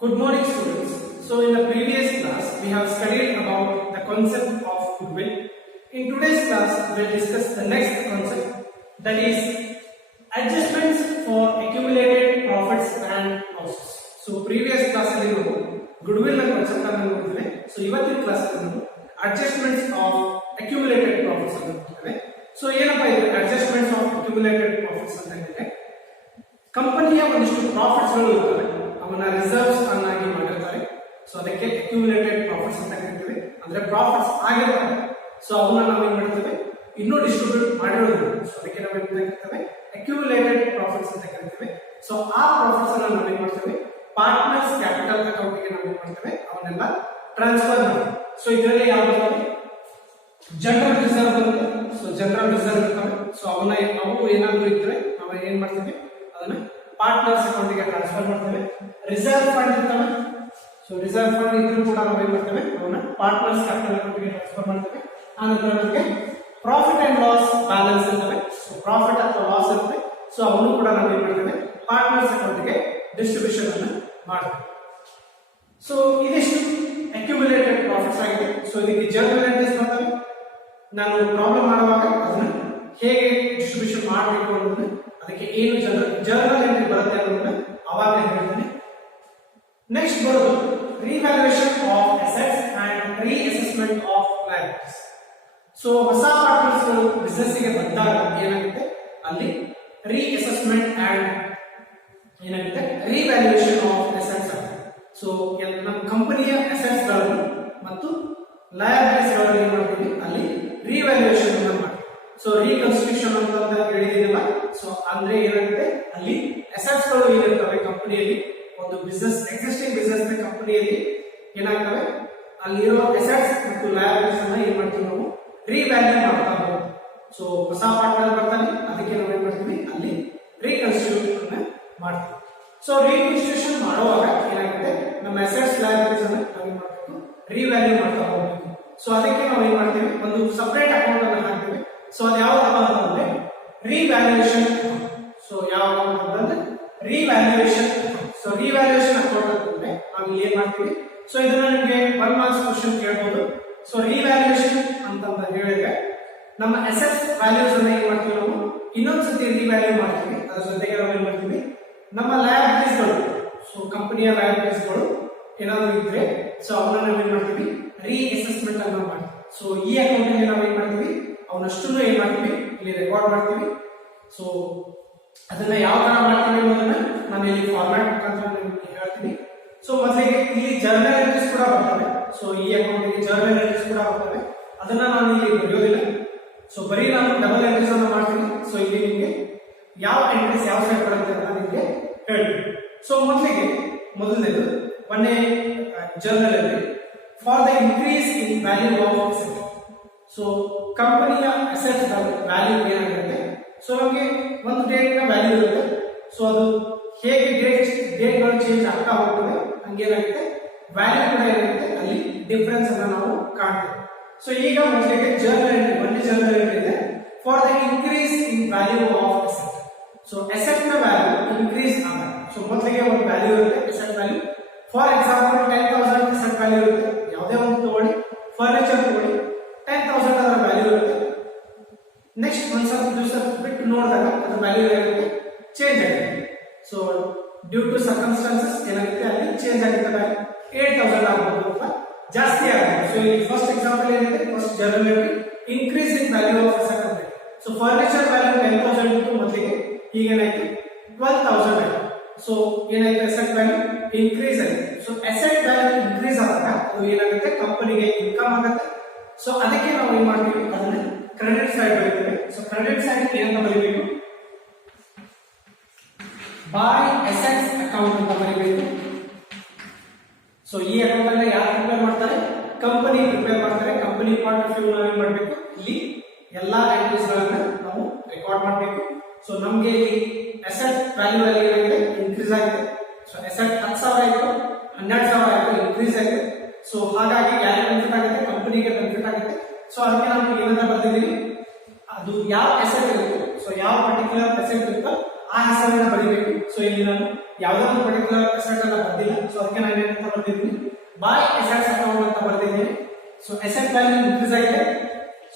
Good morning, students. So, in the previous class, we have studied about the concept of goodwill. In today's class, we will discuss the next concept, that is adjustments for accumulated profits and losses. So, previous class ಅಲ್ಲಿ ನಾವು goodwill concept ಅನ್ನು ನೋಡಿದ್ವಿ. So, ಇವತ್ತಿನ class ಅಲ್ಲಿ ನಾವು adjustments of accumulated profits ಅನ್ನು ನೋಡ್ತೇವೆ. So, ಏನಪ್ಪ ಇದು adjustments of accumulated profits ಅಂತ ಹೇಳಿದ್ರೆ ಕಂಪನಿಯ ಒಂದಿಷ್ಟು ಪ್ರಾಫಿಟ್ಸ್ ಗಳು ಇರ್ತವೆ, ಅವನ್ನ ರಿಸರ್ವ್ಸ್ ಅನ್ನಾಗಿ ಮಾಡಿರ್ತಾರೆ. ಸೊ ಅದಕ್ಕೆ ಅಕ್ಯುಮುಲೇಟೆಡ್ ಪ್ರಾಫಿಟ್ಸ್ ಅಂತ ಕರಿತೀವಿ. ಅಂದ್ರೆ ಪ್ರಾಫಿಟ್ಸ್ ಆಗಿರ್ತವೆ, ಸೊ ಅವನ್ನ ನಾವು ಏನ್ ಮಾಡ್ತೇವೆ, ಇನ್ನೂ ಡಿಸ್ಟ್ರಿಬ್ಯೂಟ್ ಮಾಡಿರೋದು. ಸೊ ಅದಕ್ಕೆ ನಾವು ಏನ್ ಕರಿತೇವೆ, ಅಕ್ಯುಮುಲೇಟೆಡ್ ಪ್ರಾಫಿಟ್ಸ್ ಅಂತ ಕರಿತೀವಿ. ಸೊ ಆ ಪ್ರಾಫಿಟ್ಸ್ ಅನ್ನ ನಾವು ಏನ್ ಮಾಡ್ತೇವೆ, ಪಾರ್ಟ್ನರ್ಸ್ ಕ್ಯಾಪಿಟಲ್ ಅಕೌಂಟ್ ಗೆ ನಾವು ಏನ್ ಮಾಡ್ತೇವೆ, ಅವನ್ನೆಲ್ಲ ಟ್ರಾನ್ಸ್ಫರ್ ಮಾಡ್ತೇವೆ. ಸೊ ಇದರಲ್ಲಿ ಯಾವ್ದು ಜನರಲ್ ರಿಸರ್ವ್ ಬರುತ್ತೆ. ಸೊ ಜನರಲ್ ರಿಸರ್ವ್ ಇರ್ತವೆ. ಸೊ ಅವನ್ನ ಅವು ಏನಾದ್ರು ಇದ್ರೆ ನಾವು ಏನ್ ಮಾಡ್ತೀವಿ, ಅದನ್ನ ಪಾರ್ಟ್ನರ್ಸ್ ಅಕೌಂಟ್ ಗೆ ಟ್ರಾನ್ಸ್ಫರ್ ಮಾಡ್ತೇವೆ. ರಿಸರ್ವ್ ಫಂಡ್ ಇರ್ತವೆ. ಸೊ ರಿಸರ್ವ್ ಫಂಡ್ ಇದ್ರೂ ಕೂಡ ನಾವು ಏನ್ ಮಾಡ್ತೇವೆ, ಅವನ್ನ ಪಾರ್ಟ್ನರ್ಸ್ ಕ್ಯಾಪಿಟಲ್ ಅಕೌಂಟ್ ಗೆ ಟ್ರಾನ್ಸ್ಫರ್ ಮಾಡ್ತೇವೆ. ಆನಂತರ ನಮಗೆ ಪ್ರಾಫಿಟ್ ಅಂಡ್ ಲಾಸ್ ಬ್ಯಾಲೆನ್ಸ್ ಇರ್ತವೆ. ಸೊ ಪ್ರಾಫಿಟ್ ಅಥವಾ ಲಾಸ್ ಇರುತ್ತೆ. ಸೊ ಅವನು ಕೂಡ ನಾವು ಏನ್ ಮಾಡ್ತೇವೆ, ಪಾರ್ಟ್ನರ್ಸ್ ಅಕೌಂಟ್ ಗೆ ಡಿಸ್ಟ್ರಿಬ್ಯೂಷನ್ ಅನ್ನು ಮಾಡ್ತೇವೆ. ಸೊ ಇದಿಷ್ಟು ಅಕ್ಯುಮುಲೇಟೆಡ್ ಪ್ರಾಫಿಟ್ಸ್ ಆಗಿದೆ. ಸೊ ಇದಕ್ಕೆ ಜರ್ನಲ್ ಎಂಟ್ರೀಸ್ ಬರ್ತವೆ. ನಾನು ಪ್ರಾಬ್ಲಮ್ ಮಾಡುವಾಗ ಅದನ್ನ ಹೇಗೆ ಡಿಸ್ಟ್ರಿಬ್ಯೂಷನ್ ಮಾಡಬೇಕು ಅನ್ನೋದನ್ನ, ಅದಕ್ಕೆ ಏನು ಜರ್ನಲ್ ಎಂಟ್ರಿ ಬರುತ್ತೆ ಅನ್ನೋದನ್ನ ಅವಾಗ ಹೇಳ್ತೇನೆ. ನೆಕ್ಸ್ಟ್ ಬರೋದು revaluation of assets and reassessment of liabilities. So ಹೊಸ ಪಾರ್ಟ್ನರ್ಸ್ ಗಳು ಬಿಸಿನೆಸ್ ಗೆ ಬಂದಾಗ ಏನಾಗುತ್ತೆ, ಅಲ್ಲಿ ರೀಅಸೆಸ್ಮೆಂಟ್ ಅಂಡ್ ಏನಾಗುತ್ತೆ, ರಿವ್ಯಾಲ್ಯೂಯೇಷನ್ ಆಫ್ ಅಸೆಟ್ಸ್ ಆಗುತ್ತೆ. ಸೊ ನಮ್ಮ ಕಂಪನಿಯ ಅಸೆಟ್ಸ್ ಗಳನ್ನು ಮತ್ತು ಲಯಬಿಲಿಟೀಸ್ ಗಳನ್ನು ಏನ್ ಮಾಡ್ತೀವಿ, ಅಲ್ಲಿ ರಿವ್ಯಾಲ್ಯೂಯೇಷನ್ ಅನ್ನು ಮಾಡ್ತೀವಿ. ಸೊ ರೀಕನ್ಸ್ಟ್ರಕ್ಷನ್ ಅಂತ ಹೇಳಿದಿಲ್ಲ. ಸೊ ಅಂದ್ರೆ ಏನಾಗುತ್ತೆ, ಅಲ್ಲಿ ಅಸೆಟ್ಸ್ ಗಳು ಏನಿರ್ತವೆ ಕಂಪನಿಯಲ್ಲಿ, ಒಂದು ಬಿಸಿನೆಸ್ ಎಕ್ಸಿಸ್ಟಿಂಗ್ ಬಿಸಿನೆಸ್ ಕಂಪನಿಯಲ್ಲಿ ಏನಾಗ್ತವೆ, ಅಲ್ಲಿರೋ ಅಸೆಟ್ಸ್ ಮತ್ತು ಲಯಬಿಲಿಟೀಸ್ ಅನ್ನ ಏನ್ ಮಾಡ್ತೀವಿ, ನಾವು ರಿವ್ಯಾಲ್ಯೂ ಮಾಡ್ತಾ ಹೋಗ್ತೀವಿ. ಸೊ ಹೊಸ ಪಾರ್ಟ್ನರ್ ಬರ್ತಾನೆ, ಅದಕ್ಕೆ ನಾವು ಏನ್ ಮಾಡ್ತೀವಿ, ಅಲ್ಲಿ ರೀಕನ್ಸ್ಟ್ರಕ್ಷನ್ ಅನ್ನ ಮಾಡ್ತೀವಿ. ಸೊ ರೀಕನ್ಸ್ಟ್ರಕ್ಷನ್ ಮಾಡುವಾಗ ಏನಾಗುತ್ತೆ, ನಮ್ಮ ಅಸೆಟ್ಸ್ ಲಯಬಿಲಿಟೀಸ್ ಅನ್ನ ನಾವು ಏನ್ ಮಾಡಬೇಕು, ರಿವ್ಯಾಲ್ಯೂ ಮಾಡ್ತಾ ಹೋಗ್ಬೇಕು. ಸೊ ಅದಕ್ಕೆ ನಾವು ಏನ್ ಮಾಡ್ತೀವಿ, ಒಂದು ಸಪರೇಟ್ ಅಕೌಂಟ್ ಅನ್ನು ಹಾಕ್ತೀವಿ. ಸೊ ಅದು ಯಾವ್ದಪ್ಪ ಅಂತಂದ್ರೆ ರಿವ್ಯಾಲ್ಯೂಯೇಷನ್. ಸೊ ಯಾವ ಅಂತಂದ್ರೆ ರಿವ್ಯಾಲ್ಯೂಯೇಷನ್. ಸೊ ರಿವ್ಯಾಲ್ಯೂಯೇಷನ್ ಅಕೌಂಟ್ ಅಂತಂದ್ರೆ ನಾವು ಏನ್ ಮಾಡ್ತೀವಿ, ಸೊ ಇದನ್ನ ನಿಮಗೆ 1 ಮಾರ್ಕ್ಸ್ ಕ್ವೆಶ್ಚನ್ ಕೇಳಬಹುದು. ಸೊ ರಿವ್ಯಾಲ್ಯೂಯೇಷನ್ ಅಂತ ಹೇಳಿದ್ರೆ ನಮ್ಮ ಅಸೆಟ್ಸ್ ವ್ಯಾಲ್ಯೂಸ್ ಅನ್ನ ಏನ್ ಮಾಡ್ತೀವಿ, ನಾವು ಇನ್ನೊಂದ್ಸತಿ ರಿವ್ಯಾಲ್ಯೂ ಮಾಡ್ತೀವಿ. ಅದರ ಜೊತೆಗೆ ನಾವು ಏನ್ ಮಾಡ್ತೀವಿ, ನಮ್ಮ ಲಯಬಿಲಿಟೀಸ್ ಗಳು, ಸೊ ಕಂಪನಿಯ ಲಯಬಿಲಿಟೀಸ್ ಗಳು ಏನಾದ್ರು ಇದ್ರೆ ಸೊ ಅವನ್ನ ನಾವು ಏನ್ ಮಾಡ್ತೀವಿ, ರೀಅಸೆಸ್ಮೆಂಟ್ ಅನ್ನ ಮಾಡ್ತೀವಿ. ಸೊ ಈ ಅಕೌಂಟ್ ಅಲ್ಲಿ ನಾವು ಏನ್ ಮಾಡ್ತೀವಿ, ಅವನಷ್ಟನ್ನು ಏನ್ ಮಾಡ್ತೀವಿ, ಇಲ್ಲಿ ರೆಕಾರ್ಡ್ ಮಾಡ್ತೀವಿ. ಸೊ ಅದನ್ನ ಯಾವ ತರ ಮಾಡ್ತೀವಿ ಅನ್ನೋದನ್ನ ನಾನು ಇಲ್ಲಿ ಫಾರ್ಮ್ಯಾಟ್ ಮುಖಾಂತರ ನಿಮಗೆ ಹೇಳ್ತೀನಿ. ಸೊ ಮೊದಲಿಗೆ ಇಲ್ಲಿ ಜರ್ನಲ್ ಎಂಟ್ರೀಸ್ ಕೂಡ ಬರ್ತವೆ. ಸೊ ಈ ಅಕೌಂಟ್ ಗೆ ಜರ್ನಲ್ ಎಂಟ್ರೀಸ್ ಕೂಡ ಬರ್ತವೆ. ಅದನ್ನ ನಾನು ಇಲ್ಲಿ ಬರೆಯೋದಿಲ್ಲ. ಸೊ ಬರೀ ನಾನು ಡಬಲ್ ಎಂಟ್ರೀಸ್ ಅನ್ನ ಮಾಡ್ತೀನಿ. ಸೊ ಇಲ್ಲಿ ನಿಮಗೆ ಯಾವ ಎಂಟ್ರೀಸ್ ಯಾವ ಸೈಡ್ ಬರುತ್ತೆ ಅಂತ ನಿಮಗೆ ಹೇಳ್ತೀನಿ. ಸೊ ಮೊದಲನೇದು ಒಂದೇ journal entry for the increase in value of asset. So ಕಂಪನಿಯ ಅಸೆಟ್ ವ್ಯಾಲ್ಯೂ ಏನಾಗಿರುತ್ತೆ, ಸೊ ನಮಗೆ ಒಂದು ಡೇಟ್ ನ ವ್ಯಾಲ್ಯೂ ಇರುತ್ತೆ. ಸೊ ಅದು ಹೇಗೆ ಡೇಟ್ಗಳು ಚೇಂಜ್ ಆಗ್ತಾ ಹೋಗ್ತದೆ, ಹಂಗೇನಾಗುತ್ತೆ ವ್ಯಾಲ್ಯೂ ಕೂಡ ಏನಾಗುತ್ತೆ, ಅಲ್ಲಿ ಡಿಫರೆನ್ಸ್ ಅನ್ನ ನಾವು ಕಾಣ್ತೇವೆ. ಸೊ ಈಗ ಮೊದಲಿಗೆ ಜರ್ನಲ್ ಎಂಟ್ರಿ, ಒಂದು ಜರ್ನಲ್ ಎಂಟ್ರಿ ಇದೆ for the increase in value of asset. So asset ನ ವ್ಯಾಲ್ಯೂ ಇನ್ಕ್ರೀಸ್ ಆಗುತ್ತೆ. ಸೊ ಮೊದಲಿಗೆ ಒಂದು ವ್ಯಾಲ್ಯೂ ಇರುತ್ತೆ, asset value. For example 10,000 asset value ಇರುತ್ತೆ. ಯಾವುದೇ ಒಂದು ತಗೊಳ್ಳಿ, ಫರ್ನಿಚರ್ ತಗೊಳ್ಳಿ, 10,000 ಅದರ ವ್ಯಾಲ್ಯೂ ಇರುತ್ತೆ. ನೆಕ್ಸ್ಟ್ ಒಂದ್ ಸ್ವಲ್ಪ ದಿವಸ ಬಿಟ್ಟು ನೋಡಿದಾಗ ಅದರ ವ್ಯಾಲ್ಯೂ ಏನಾಗುತ್ತೆ, ಚೇಂಜ್ ಆಗುತ್ತೆ. ಸೊ ಡ್ಯೂ ಟು ಸರ್ಕಮ್ಸ್ಟಾನ್ಸಸ್ ಏನಾಗುತ್ತೆ, ಅಲ್ಲಿ ಚೇಂಜ್ ಆಗುತ್ತೆ. ವ್ಯಾಲ್ಯೂ 8,000 ಆಗ್ಬೋದು ಅಥವಾ ಜಾಸ್ತಿ ಆಗುತ್ತೆ. ಸೊ ಇಲ್ಲಿ ಫಸ್ಟ್ ಎಕ್ಸಾಂಪಲ್ ಏನಿದೆ, first journal entry increase in value of asset ಅಂತ. ಸೊ ಫರ್ನಿಚರ್ ವ್ಯಾಲ್ಯೂ 10,000 ಇತ್ತು ಮೊದಲಿಗೆ, ಈಗ ಏನಾಯ್ತು 12,000 ಆಯ್ತು. ಸೊ ಏನಾಯ್ತು, ಅಸೆಟ್ ವ್ಯಾಲ್ಯೂ ಇನ್ಕ್ರೀಸ್ ಆಗಿದೆ. ಸೊ ಅಸೆಟ್ ವ್ಯಾಲ್ಯೂ ಇನ್ಕ್ರೀಸ್ ಆದಾಗ ಅದು ಏನಾಗುತ್ತೆ, ಕಂಪನಿಗೆ ಇನ್ಕಮ್ ಆಗುತ್ತೆ. ಸೊ ಅದಕ್ಕೆ ನಾವು ಏನ್ ಮಾಡ್ತೀವಿ, ಅದನ್ನ ಕ್ರೆಡಿಟ್ ಸೈಡ್ ಬರೀತೇವೆ. ಸೊ ಕ್ರೆಡಿಟ್ ಸೈಡ್ ಏನಂತ ಬರೀಬೇಕು, ಬೈ ಅಸೆಟ್ಸ್ ಅಕೌಂಟ್ ಅಂತ ಬರೀಬೇಕು. ಸೊ ಈ ಅಕೌಂಟ್ ಅನ್ನ ಯಾರು ಪ್ರಿಪೇರ್ ಮಾಡ್ತಾರೆ, ಕಂಪನಿ ಪ್ರಿಪೇರ್ ಮಾಡ್ತಾರೆ. ಕಂಪನಿ ಪಾಯಿಂಟ್ ಆಫ್ ವ್ಯೂ ನಾವು ಏನ್ ಮಾಡ್ಬೇಕು, ಇಲ್ಲಿ ಎಲ್ಲಾ ಎಂಟ್ರೀಸ್ ಗಳನ್ನ ನಾವು ರೆಕಾರ್ಡ್ ಮಾಡಬೇಕು. ಸೊ ನಮ್ಗೆ ಇಲ್ಲಿ ಅಸೆಟ್ ವ್ಯಾಲ್ಯೂ ಅಲ್ಲಿ ಏನಾಗಿದೆ, ಇನ್ಕ್ರೀಸ್ ಆಗಿದೆ. ಸೊ ಅಸೆಟ್ 10,000 ಆಯ್ತು, 12,000 ಆಯ್ತು, ಇನ್ಕ್ರೀಸ್ ಆಗಿದೆ. ಸೊ ಹಾಗಾಗಿ ಯಾರಿಗೆ ಬೆನಿಫಿಟ್ ಆಗುತ್ತೆ, ಕಂಪನಿಗೆ ಬೆನಿಫಿಟ್ ಆಗುತ್ತೆ. ಸೊ ಅದಕ್ಕೆ ನಾವು ಏನಂತ ಬರ್ತಿದೀವಿ, ಅದು ಯಾವ ಅಸೆಟ್ ಇರುತ್ತೆ, ಸೊ ಯಾವ ಪರ್ಟಿಕ್ಯುಲರ್ ಅಸೆಟ್ ಇರುತ್ತೋ ಆ ಹೆಸರನ್ನ ಬರೀಬೇಕು. ಸೊ ಇಲ್ಲಿ ನಾನು ಯಾವುದೋ ಒಂದು ಪರ್ಟಿಕ್ಯುಲರ್ ಅಸೆಟ್ ಅನ್ನ ಬರ್ದಿಲ್ಲ. ಸೊ ಅದಕ್ಕೆ ನಾನು ಸೊ ಅಸೆಟ್ ವ್ಯಾಲ್ಯೂ ಇನ್ಕ್ರೀಸ್ ಆಗಿದೆ.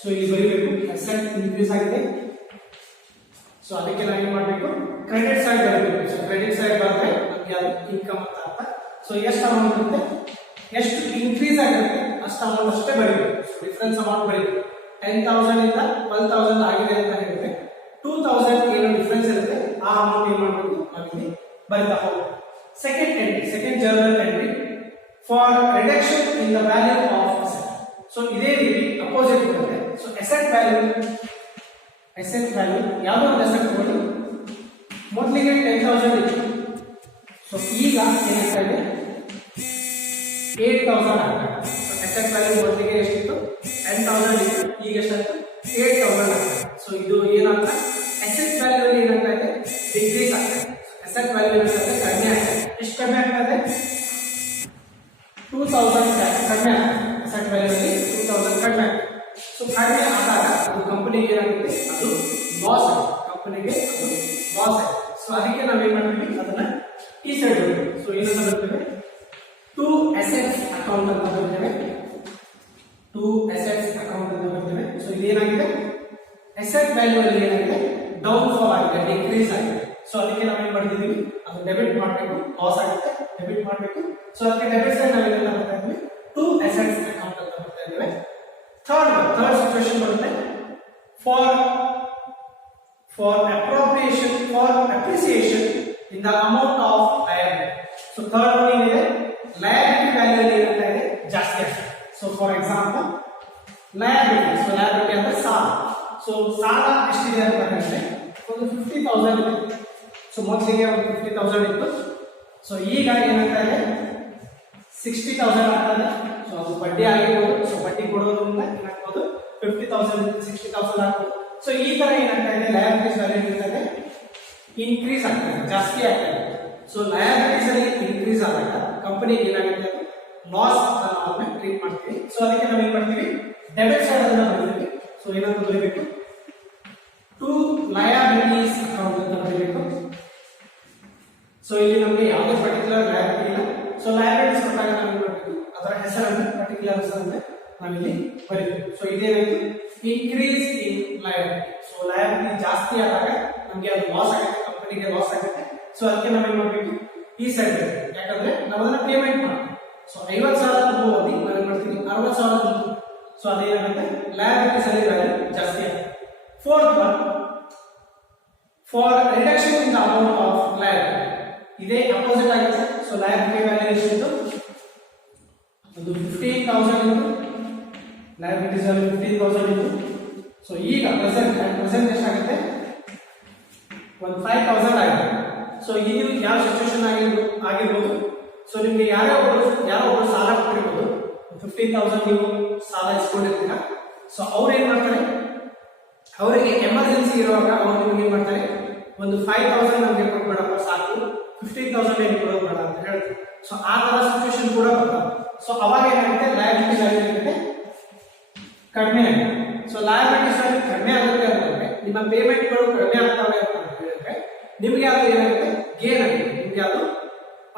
ಸೊ ಇಲ್ಲಿ ಬರೀಬೇಕು ಅಸೆಟ್ ಇನ್ಕ್ರೀಸ್ ಆಗಿದೆ. ಸೊ ಅದಕ್ಕೆ ನಾವು ಏನು ಮಾಡಬೇಕು, ಕ್ರೆಡಿಟ್ ಸೈಡ್ ಬರಬೇಕು. ಸೊ ಕ್ರೆಡಿಟ್ ಸೈಡ್ ಬಂದ್ರೆ ನಮಗೆ ಅದು ಇನ್ಕಮ್ ಅಂತ ಅರ್ಥ. ಸೊ ಎಷ್ಟು ಅಮೌಂಟ್ ಇರುತ್ತೆ, ಎಷ್ಟು ಇನ್ಕ್ರೀಸ್ ಆಗಿರುತ್ತೆ ಅಷ್ಟು ಅಮೌಂಟ್ ಅಷ್ಟೇ ಬರೀಬೇಕು. ಸೊ ಡಿಫರೆನ್ಸ್ ಅಮೌಂಟ್ ಬರೀಬೇಕು. 10,000 ಇಂದ 12,000 ಆಗಿದೆ ಅಂತ ಹೇಳಿದ್ರೆ 2,000 ಏನು ಡಿಫರೆನ್ಸ್ ಇರುತ್ತೆ ಆ ಅಮೌಂಟ್ ಏನು ಮಾಡಬೇಕು ನಾವಿಲ್ಲಿ ಬರೀತಾ ಹೋಗ್ಬೇಕು. Second entry, second journal entry for reduction in the value of asset. So ಇದೇ ರೀತಿ ಅಪೋಸಿಟ್ ಬರುತ್ತೆ. ಸೊ ಅಸೆಟ್ ವ್ಯಾಲ್ಯೂ ಯಾವುದೋ ಒಂದು ಅಸೆಟ್ ತಗೊಳ್ಳಿ, ಮೊದಲಿಗೆ 10,000 ಇತ್ತು. ಸೊ ಈಗ ಏನಾಗ್ತಾ ಇದೆ 8,000 ಆಗ್ತದೆ. ಅಸೆಟ್ ವ್ಯಾಲ್ಯೂ ಮೊದಲಿಗೆ ಎಷ್ಟಿತ್ತು 10,000 ಇತ್ತು, ಈಗ ಎಷ್ಟಾಯ್ತು 8,000 ಆಗ್ತದೆ. ಸೊ ಇದು ಏನಾಗ್ತದೆ, ಅಸೆಟ್ ವ್ಯಾಲ್ಯೂ ಏನಾಗ್ತಾ ಇದೆ ಡಿಕ್ರೀಸ್ ಆಗ್ತದೆ. ಅಸೆಟ್ ವ್ಯಾಲ್ಯೂ ಏನಾಗ್ತದೆ ಕಡಿಮೆ ಆಗ್ತದೆ. ಎಷ್ಟು ಕಡಿಮೆ ಆಗ್ತದೆ 2,000 ಕಡಿಮೆ ಆಗ್ತದೆ. ಅಸೆಟ್ ವ್ಯಾಲ್ಯೂ 2,000 ಕಡಿಮೆ ಆಗ್ತದೆ. ಸೊ ಕಡಿಮೆ ಆದಾಗ ಅದು ಕಂಪನಿಗೆ ಏನಾಗುತ್ತೆ, ಅದು ಲಾಸ್ ಆಗುತ್ತೆ. ಕಂಪನಿಗೆ ಅದು ಲಾಸ್ ಆಗುತ್ತೆ. ಸೊ ಅದಕ್ಕೆ ನಾವೇನ್ ಮಾಡ್ತೀವಿ, ಅದನ್ನ ಈ ಸೈಡ್ ಬರ್ತೇವೆ. ಸೊ ಏನಂತ ಬರ್ತೇವೆ, ಟು ಅಸೆಟ್ಸ್ ಅಕೌಂಟ್ ಅಂತ ಬರ್ತೇವೆ. ಟು ಅಸೆಟ್ಸ್ ಅಕೌಂಟ್ ಅಂತ ಬರ್ತೇವೆ. ಸೊ ಇದೇನಾಗಿದೆ, ಅಸೆಟ್ ವ್ಯಾಲ್ಯೂ ಅಲ್ಲಿ ಏನಾಗಿದೆ ಡೌನ್ ಫಾಲ್ ಆಗಿದೆ, ಡಿಕ್ರೀಸ್ ಆಗಿದೆ. ಸೊ ಅದಕ್ಕೆ ನಾವೇನ್ ಮಾಡ್ತಿದೀವಿ, ಅದು ಡೆಬಿಟ್ ಮಾಡಬೇಕು, ಲಾಸ್ ಆಗುತ್ತೆ ಡೆಬಿಟ್ ಮಾಡಬೇಕು. ಸೊ ಅದಕ್ಕೆ ಡೆಬಿಟ್ ಸೈಡ್ ನಾವೇನೆಲ್ಲ ಬರ್ತಾ ಇದ್ವಿ, ಟು ಅಸೆಟ್ಸ್ ಅಕೌಂಟ್ ಅಂತ ಬರ್ತಾ ಇದ್ದೇವೆ. ಥರ್ಡ್ ಸಿಚುವೇಶನ್ ಬರುತ್ತೆ, for appreciation in the amount of liability. So third one ಏನಿದೆ, ಲಯಬಿಲಿಟಿ ವ್ಯಾಲ್ಯೂ ಅಲ್ಲಿ ಏನಾಗ್ತಾ ಇದೆ ಜಾಸ್ತಿ ಆಗ್ತದೆ. So for example liability, so liability ಅಂದ್ರೆ ಸಾಲ. ಸೊ ಸಾಲ ಎಷ್ಟಿದೆ ಅಂತ ಹೇಳಿದ್ರೆ ಒಂದು 50,000 ಇದೆ. ಸೊ ಮೊದಲಿಗೆ ಒಂದು 50,000 ಇತ್ತು. ಸೊ ಈಗ ಏನಾಗ್ತಾ ಇದೆ 60,000 ಆಗ್ತದೆ. ಸೊ ಅದು ಬಡ್ಡಿ ಆಗಿರ್ಬೋದು. ಸೊ ಬಡ್ಡಿ ಕೊಡೋದ್ರಿಂದ ಏನಾಗ್ಬೋದು 50,000 60,000 ಆಗ್ಬೋದು. ಸೊ ಈ ತರ ಏನಾಗ್ತಾ ಇದೆ, ಲಯಬಿಲಿಟೀಸ್ ವ್ಯಾಲ್ಯೂ ಏನಾಗ್ತದೆ ಇನ್ಕ್ರೀಸ್ ಆಗ್ತದೆ, ಜಾಸ್ತಿ ಆಗ್ತದೆ. ಸೊ ಲಯಬಿಲಿಟೀಸ್ ಅಲ್ಲಿ ಇನ್ಕ್ರೀಸ್ ಆದಾಗ ಕಂಪನಿಗೆ ಏನಾಗುತ್ತೆ, ಲಾಸ್ ಅಂತ ನಾವು ಟ್ರೀಟ್ ಮಾಡ್ತೀವಿ. ಸೊ ಅದಕ್ಕೆ ನಾವು ಏನ್ ಮಾಡ್ತೀವಿ, ಡೆಬಿಟ್ ಸೈಡ್ ಅಂತ ಬರೀತೀವಿ. ಸೊ ಏನಂತ ಬರೀಬೇಕು, ಟು ಲಯಬಿಲಿಟೀಸ್ ಅಕೌಂಟ್ ಅಂತ ಬರೀಬೇಕು. ಸೊ ಇಲ್ಲಿ ನಮಗೆ ಯಾವುದೇ ಪರ್ಟಿಕ್ಯುಲರ್ ಲಯಬಿಲಿಟಿ ಇಲ್ಲ. ಸೊ ಲಯಬಿಲಿಟೀಸ್ ಕೊಟ್ಟಾಗ ನಾವು ಏನ್ ಮಾಡಬೇಕು, ಅದರ ಹೆಸರನ್ನು ಪರ್ಟಿಕ್ಯುಲರ್ ಹೆಸರನ್ನು ನಾವಿಲ್ಲಿ ಬರೀಬೇಕು. ಸೊ ಇದೇನಾಯ್ತು, increase in liability. So liability ಜಾಸ್ತಿ ಆದಾಗ ನಮಗೆ ಅದು ಲಾಸ್ ಆಗುತ್ತೆ, ಕಂಪನಿಗೆ ಲಾಸ್ ಆಗುತ್ತೆ. ಸೊ ಅದಕ್ಕೆ ನಾವೇನ್ ಮಾಡಬೇಕು, ಈ ಸೈಡ್ ಬರೀಬೇಕು. ಯಾಕಂದ್ರೆ ನಾವು ಅದನ್ನ ಪೇಮೆಂಟ್ ಮಾಡ್ತೀವಿ. ಸೊ 50,000 ತುಂಬುವಲ್ಲಿ ನಾವೇನ್ ಮಾಡ್ತೀವಿ 60,000 ತುಂಬುತ್ತೀವಿ. ಸೊ ಅದೇನಾಗುತ್ತೆ, ಲಯಬಿಲಿಟೀಸ್ ಅಲ್ಲಿ ವ್ಯಾಲ್ಯೂ ಜಾಸ್ತಿ ಆಗುತ್ತೆ. Fourth one, for reduction in the amount of liability. ಇದೇ ಅಪೋಸಿಟ್ ಆಗಿದೆ. ಸೊ ಲಯಬಿಲಿಟಿ ವ್ಯಾಲ್ಯೂ ಎಷ್ಟಿತ್ತು, ಅದು 15,000 ಇತ್ತು. ಲಯಬಿಲಿಟೀಸ್ ವ್ಯಾಲ್ಯೂ 15,000 ಇತ್ತು. ಸೊ ಈಗ ಪ್ರೆಸೆಂಟ್ ಎಷ್ಟಾಗುತ್ತೆ, ಒಂದು 5,000 ಆಗಿದೆ. ಸೊ ಇದು ಯಾವ ಸಿಚುವೇಶನ್ ಆಗಿರ್ಬೋದು. ಸೊ ನಿಮ್ಗೆ ಯಾರೋ ಒಬ್ರು ಸಾಲ ಕೊಟ್ಟಿರ್ಬೋದು. 15,000 ನೀವು ಸಾಲ ಇಸ್ಕೊಂಡಿರ್ತೀರ. ಸೊ ಅವ್ರು ಏನ್ ಮಾಡ್ತಾರೆ, ಅವರಿಗೆ ಎಮರ್ಜೆನ್ಸಿ ಇರುವಾಗ ಅವ್ರು ನಿಮ್ಗೆ ಏನ್ ಮಾಡ್ತಾರೆ, ಒಂದು 5,000 ನಮ್ಗೆ ಕೊಡ್ಬೇಡಪ್ಪ ಸಾಕು, 15,000 ಏನು ಕೊಡೋದು ಬೇಡ ಅಂತ ಹೇಳ್ತಾರೆ. ಸೊ ಆ ತರ ಸಿಚುವೇಶನ್ ಕೂಡ ಬರ್ತದೆ. ಸೊ ಅವಾಗ ಏನಾಗುತ್ತೆ, ಲಯಬಿಲಿಟಿ ವ್ಯಾಲ್ಯೂ ಏನಾಗುತ್ತೆ ಕಡಿಮೆ ಆಗುತ್ತೆ. ಸೊ ಲಯಬಿಲಿಟೀಸ್ ವ್ಯಾಲ್ಯೂ ಕಡಿಮೆ ಆಗುತ್ತೆ ಅಂತಂದ್ರೆ ನಿಮ್ಮ ಪೇಮೆಂಟ್ಗಳು ಕಡಿಮೆ ಆಗ್ತವೆ ಅಂತ ಹೇಳಿದ್ರೆ ನಿಮ್ಗೆ ಅದು ಏನಾಗುತ್ತೆ, ಗೇನ್ ಆಗುತ್ತೆ, ನಿಮ್ಗೆ ಅದು